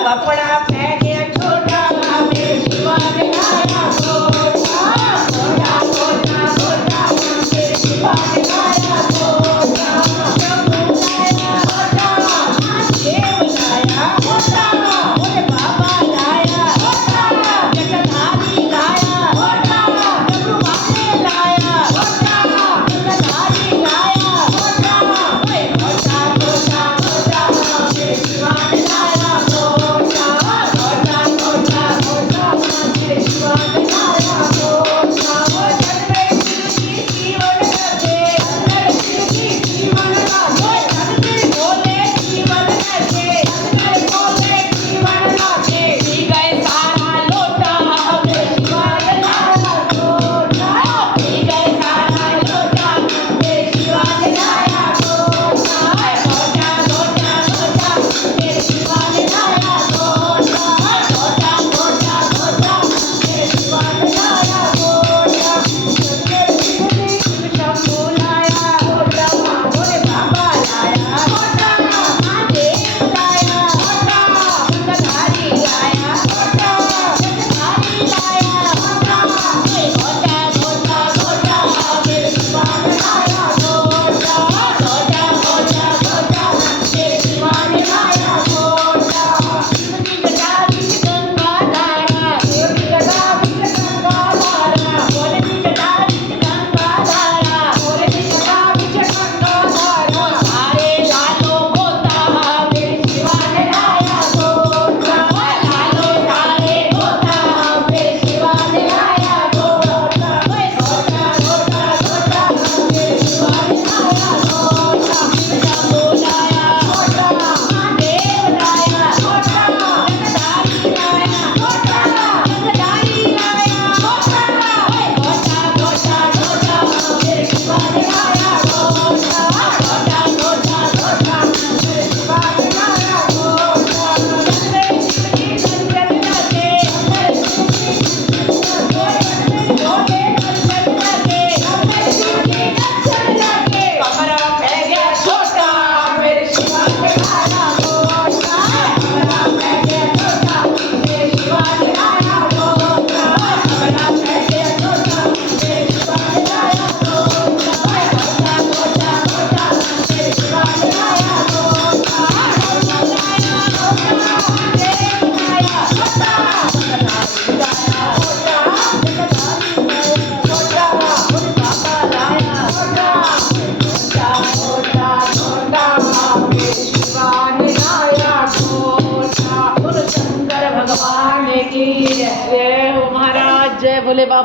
कपड़ा पहने छोटा मेरे शिवा ने लाया गोटा गोटा गोटा गोटा मेरे शिवा ने लाया गोटा प्रभु लाया गोटा देव लाया गोटा बोले बाबा लाया गोटा जगधारी लाया गोटा प्रभु माने लाया गोटा जगधारी लाया गोटा ओए गोटा गोटा गोटा मेरे शिवा ने लाया गोटा गोटा गोटा गोटा मेरे शिवा ने लाया गोटा ओ जगवे की जीवन करते अंदर की जीवन का ओए जगवे बोले जीवन करते अंदर बोले जीवन लागे पी गए सारा लोटा मेरे शिवा ने लाया गोटा पी गए सारा लोटा मेरे शिवा ने लाया गोटा गोटा गोटा गोटा मेरे शिवा ने लाया गोटा गोटा गोटा गोटा मेरे शिवा ने लाया गोटा शंभू लाया गोटा बोले बाबा लाया गोटा महादेव लाया गोटा जगधारी लाया गोटा जगधारी लाया गोटा गोटा गोटा गोटा मेरे शिवा ने लाया गोटा गोटा गोटा गोटा मेरे शिवा ने लाया गोटा शिवजी जटा बीच गंगा धारा शिवजी जटा बीच गंगा धारा बोले जी जटा बीच गंगा धारा बोले जी जटा बीच गंगा धारा सारे लालो गोता मेरे शिवा ने लाया गोटा लालो सारे गोता मेरे शिवा ने लाया गोटा ओए गोटा गोटा गोटा मेरे शिवा ने लाया गोटा शंभू लाया गोटा महादेव लाया गोटा जगधारी लाया गोटा जगधारी लाया गोटा ओए गोटा गोटा गोटा मेरे शिवा ने लाया गोटा गोटा गोटा गोटा मेरे शिवा ने लाया गोटा जगवे शिवजी दर्शन करते अंदर शिवजी बोले दर्शन करते अंदर शिवजी दर्शन करते कमरा पै गया छोटा मेरे शिवा ने लाया गोटा कमरा पै गया छोटा मेरे शिवा ने लाया गोटा कमरा पै गया छोटा मेरे शिवा ने लाया गोटा गोटा गोटा गोटा मेरे शिवा ने लाया गोटा गोटा लाया गोटा देव लाया गोटा जगधारी लाया गोटा जगधारी लाया गोटा बोले बाबा लाया गोटा गोटा गोटा गोटा मेरे शिवा ने लाया गोटा बोलो शंकर भगवान की जय हो महाराज जय बोले बाबा।